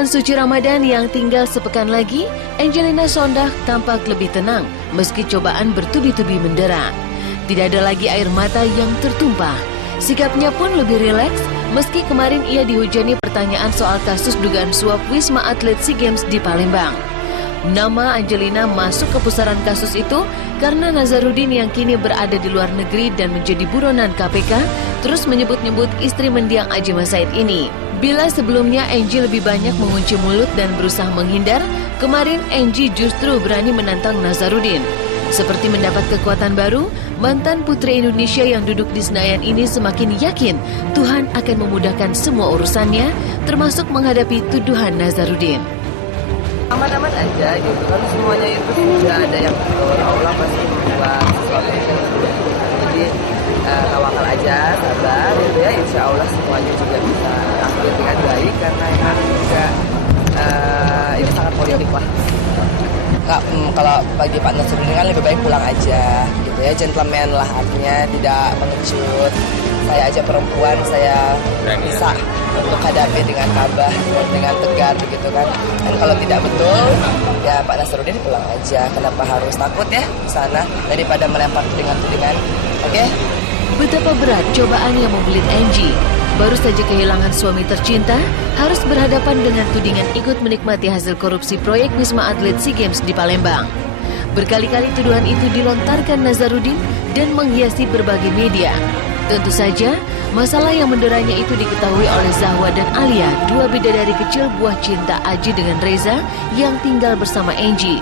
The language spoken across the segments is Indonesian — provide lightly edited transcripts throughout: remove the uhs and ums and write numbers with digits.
bulan suci Ramadan yang tinggal sepekan lagi, Angelina Sondakh tampak lebih tenang meski cobaan bertubi-tubi mendera. Tidak ada lagi air mata yang tertumpah. Sikapnya pun lebih rileks meski kemarin ia dihujani pertanyaan soal kasus dugaan suap Wisma Atlet SEA Games di Palembang. Nama Angelina masuk ke pusaran kasus itu karena Nazarudin yang kini berada di luar negeri dan menjadi buronan KPK terus menyebut-nyebut istri mendiang Adjie Massaid ini. Bila sebelumnya Angie lebih banyak mengunci mulut dan berusaha menghindar, kemarin Angie justru berani menantang Nazarudin. Seperti mendapat kekuatan baru, mantan putri Indonesia yang duduk di Senayan ini semakin yakin Tuhan akan memudahkan semua urusannya, termasuk menghadapi tuduhan Nazarudin. Aman-aman aja gitu kan, semuanya itu sudah ada yang betul, Allah pasti membuat sesuatu yang baik. Jadi tawakal aja, sabar gitu ya, insya Allah semuanya juga bisa akhir dengan baik karena memang juga ini sangat politik lah. Kalau bagi Pak Nazarudin kan lebih baik pulang aja gitu ya, gentleman lah, artinya tidak mengecut. Saya aja perempuan, saya bisa untuk hadapi dengan tabah, dengan tegar begitu kan. Dan kalau tidak betul, ya Pak Nazarudin pulang aja. Kenapa harus takut ya di sana daripada melempar tudingan-tudingan? Oke? Betapa berat cobaan yang membelit Angie. Baru saja kehilangan suami tercinta, harus berhadapan dengan tudingan ikut menikmati hasil korupsi proyek Wisma Atlet SEA Games di Palembang. Berkali-kali tuduhan itu dilontarkan Nazarudin dan menghiasi berbagai media. Tentu saja, masalah yang menderanya itu diketahui oleh Zahwa dan Alia, dua bidadari kecil buah cinta Adjie dengan Reza yang tinggal bersama Angie.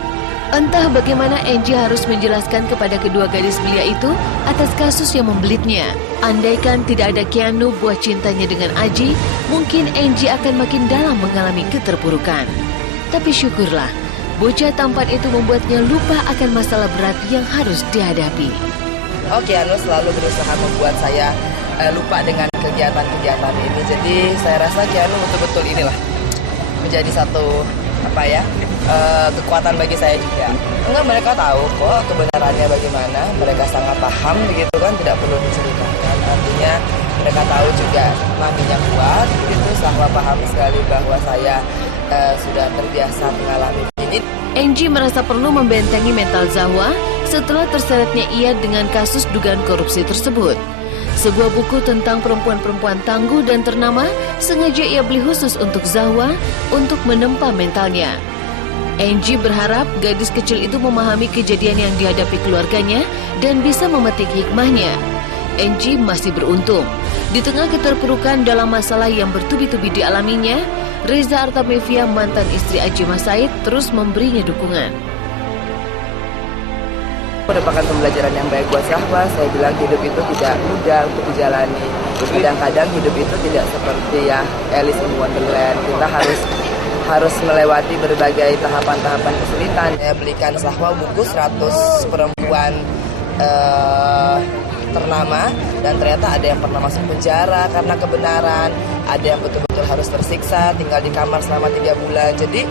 Entah bagaimana Angie harus menjelaskan kepada kedua gadis belia itu atas kasus yang membelitnya. Andaikan tidak ada Keanu, buah cintanya dengan Adjie, mungkin Angie akan makin dalam mengalami keterpurukan. Tapi syukurlah, bocah tampan itu membuatnya lupa akan masalah berat yang harus dihadapi. Keanu selalu berusaha membuat saya lupa dengan kegiatan-kegiatan ini. Jadi saya rasa Keanu betul-betul inilah menjadi satu kekuatan bagi saya juga. Enggak, mereka tahu kok kebenarannya bagaimana. Mereka sangat paham begitu kan, tidak perlu diceritakan. Artinya mereka tahu juga maminya kuat begitu. Sangat paham sekali bahwa saya sudah terbiasa mengalami ini. Angie merasa perlu membentengi mental Zahwa setelah terseretnya ia dengan kasus dugaan korupsi tersebut. Sebuah buku tentang perempuan-perempuan tangguh dan ternama sengaja ia beli khusus untuk Zahwa untuk menempa mentalnya. Angie berharap gadis kecil itu memahami kejadian yang dihadapi keluarganya dan bisa memetik hikmahnya. Angie masih beruntung. Di tengah keterpurukan dalam masalah yang bertubi-tubi dialaminya, Reza Artamevia, mantan istri Adjie Massaid, terus memberinya dukungan. Merupakan pembelajaran yang baik buat Zahwa. Saya bilang hidup itu tidak mudah untuk dijalani. Kadang-kadang hidup itu tidak seperti ya Alice in Wonderland. Kita harus melewati berbagai tahapan-tahapan kesulitan. Saya belikan Zahwa buku 100 perempuan ternama, dan ternyata ada yang pernah masuk penjara karena kebenaran, ada yang betul-betul harus tersiksa, tinggal di kamar selama 3 bulan. Jadi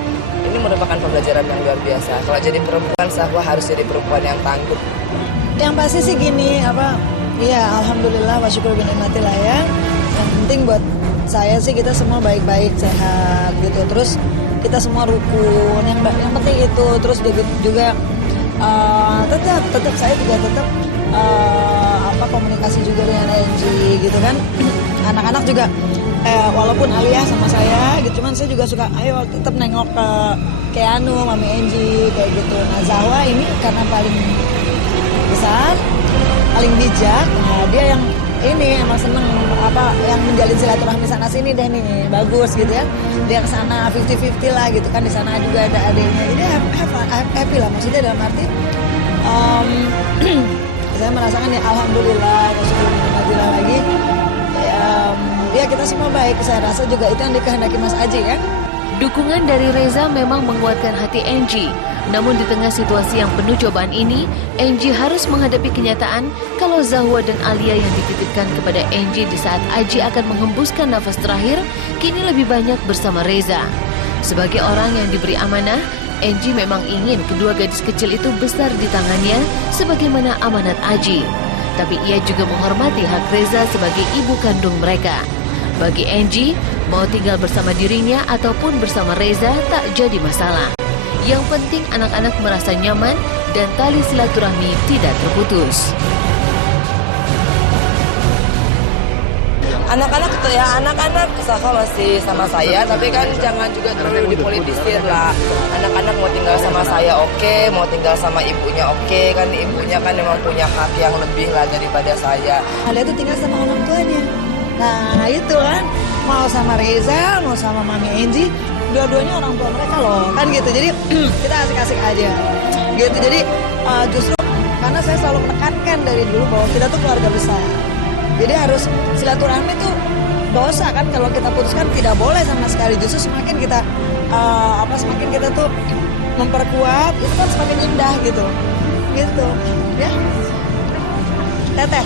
ini merupakan pembelajaran yang luar biasa. Kalau jadi perempuan, Zahwa harus jadi perempuan yang tangguh. Yang pasti sih gini, alhamdulillah wa syukur binikmatillah ya. Yang penting buat saya sih kita semua baik-baik, sehat gitu. Terus kita semua rukun. Yang penting itu. Terus juga tetap saya juga tetap komunikasi juga dengan Angie gitu kan. Anak-anak juga walaupun Alia sama saya gitu, cuman saya juga suka ayo tetap nengok ke Keanu, Mami Angie kayak gitu. Nah, Zahwa ini karena paling besar, paling bijak, nah dia yang ini emang seneng yang menjalin silaturahmi sana sini deh nih, bagus gitu ya. Dia ke sana 50-50 lah gitu kan, di sana juga ada adiknya. Jadi happy lah, maksudnya dalam arti saya merasakan ya alhamdulillah, alhamdulillah lagi. Ya kita semua baik, saya rasa juga itu yang dikehendaki Mas Adjie ya. Dukungan dari Reza memang menguatkan hati Angie. Namun di tengah situasi yang penuh cobaan ini, Angie harus menghadapi kenyataan kalau Zahwa dan Alia yang dititipkan kepada Angie di saat Adjie akan menghembuskan nafas terakhir, kini lebih banyak bersama Reza. Sebagai orang yang diberi amanah, Angie memang ingin kedua gadis kecil itu besar di tangannya sebagaimana amanat Adjie. Tapi ia juga menghormati hak Reza sebagai ibu kandung mereka. Bagi Angie, mau tinggal bersama dirinya ataupun bersama Reza tak jadi masalah. Yang penting anak-anak merasa nyaman dan tali silaturahmi tidak terputus. Anak-anak tuh ya, anak-anak usaha masih sama saya, tapi kan jangan juga terlalu dipolitisir lah. Anak-anak mau tinggal sama saya oke, mau tinggal sama ibunya oke, kan ibunya kan memang punya hak yang lebih lah daripada saya. Dia tuh tinggal sama orang tuanya. Nah itu kan, mau sama Reza, mau sama Mami Angie, dua-duanya orang tua mereka loh, kan gitu. Jadi kita asik-asik aja, gitu. Jadi justru karena saya selalu menekankan dari dulu bahwa kita tuh keluarga besar. Jadi harus silaturahmi tuh dosa kan kalau kita putuskan tidak boleh sama sekali. Justru semakin kita semakin kita tuh memperkuat itu kan semakin indah gitu, gitu ya. Teteh.